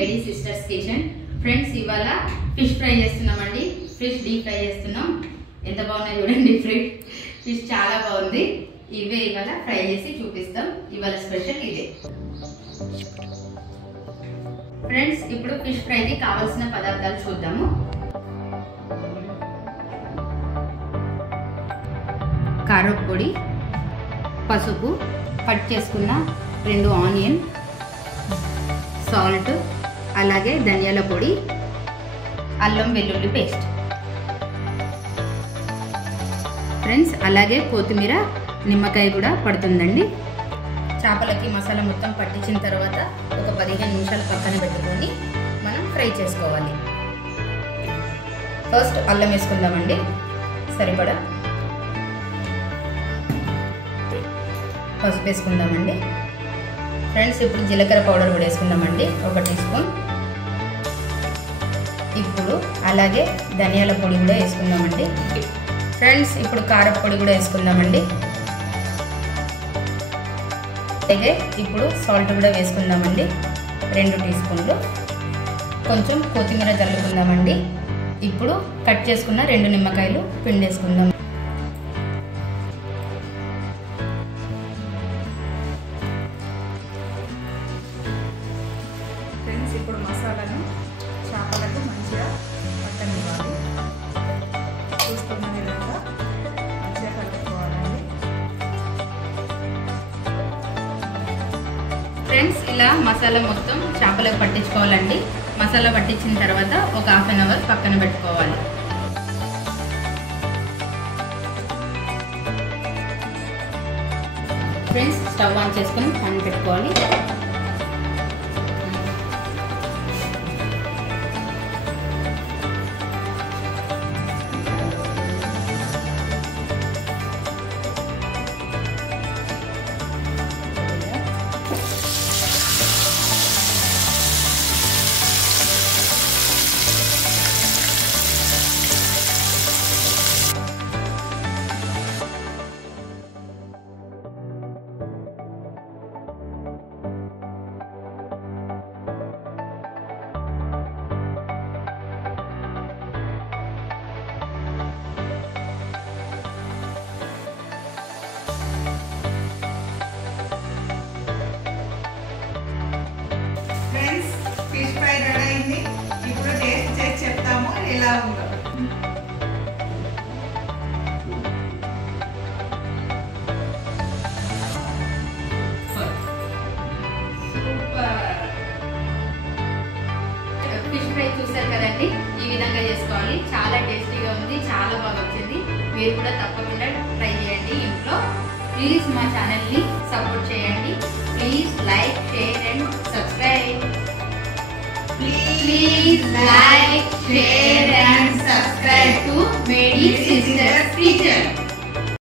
మేడీ sisters kitchen. Friends ఇవాళ fish fry చేస్తున్నామండి. Fish deep fry చేస్తున్నాం. ఎంత బాగున్నాయి చూడండి. ఫిష్ చాలా బాగుంది. ఇవే ఇవాళ ఫ్రై చేసి చూపిస్తాం. ఇవాళ స్పెషల్ ఇదే. ఫ్రెండ్స్ ఇప్పుడు ఫిష్ ఫ్రైకి కావాల్సిన పదార్థాలు చూద్దాము. కారం పొడి, పసుపు, కట్ చేసుకున్న 2 ఆనియన్, సాల్ట్, అలాగే ధనియాల పొడి, అల్లం వెల్లుల్లి పేస్ట్. ఫ్రెండ్స్ అలాగే కొత్తిమీర, నిమ్మకాయ కూడా పడుతుందండి. చేపలకి మసాలా మొత్తం పట్టించిన తర్వాత ఒక 15 నిమిషాలు పక్కన పెట్టుకొని మనం ఫ్రై చేసుకోవాలి. ఫస్ట్ అల్లం వేసుకుందామండి సరిపడా. పసుపు వేసుకుందామండి. ఫ్రెండ్స్ ఇప్పుడు జీలకర్ర పౌడర్ కూడా వేసుకుందామండి 1 టీ స్పూన్. ఇప్పుడు అలాగే ధనియాల పొడి కూడా వేసుకుందామండి. ఫ్రెండ్స్ ఇప్పుడు కారం పొడి కూడా వేసుకుందామండి. అలాగే ఇప్పుడు సాల్ట్ కూడా వేసుకుందామండి 2 టీ స్పూన్లు. కొంచెం కొత్తిమీర చల్లుకుందామండి. ఇప్పుడు కట్ చేసుకున్న 2 నిమ్మకాయలు పిండేసుకుందాం. ఫ్రెండ్స్ ఇప్పుడు మసాలాను చేపలకు మంచిగా పట్టనివ్వాలి. చూస్తున్న విధంగా మంచిగా కలుపుకోవాలండి. ఫ్రెండ్స్ ఇలా మసాలా మొత్తం చేపలకు పట్టించుకోవాలండి. మసాలా పట్టించిన తర్వాత ఒక 1/2 అవర్ పక్కన పెట్టుకోవాలి. ఫ్రెండ్స్ స్టవ్ ఆన్ చేసుకొని పాన్ పెట్టుకోవాలి. ఫిష్ ఫ్రై రెడీ అయింది. ఇప్పుడు టేస్ట్ చేసి చెప్తాము ఎలా ఉందో. ఫిష్ ఫ్రై చూసారు కదండి, ఈ విధంగా చేసుకోవాలి. చాలా టేస్టీగా ఉంది, చాలా బాగా వచ్చింది. మీరు కూడా తప్పకుండా ట్రై చేయండి ఇంట్లో. ప్లీజ్ మా ఛానల్ని సపోర్ట్ చేయండి. Please like, share and subscribe. Please like, share and subscribe to Medi Sisters Kitchen.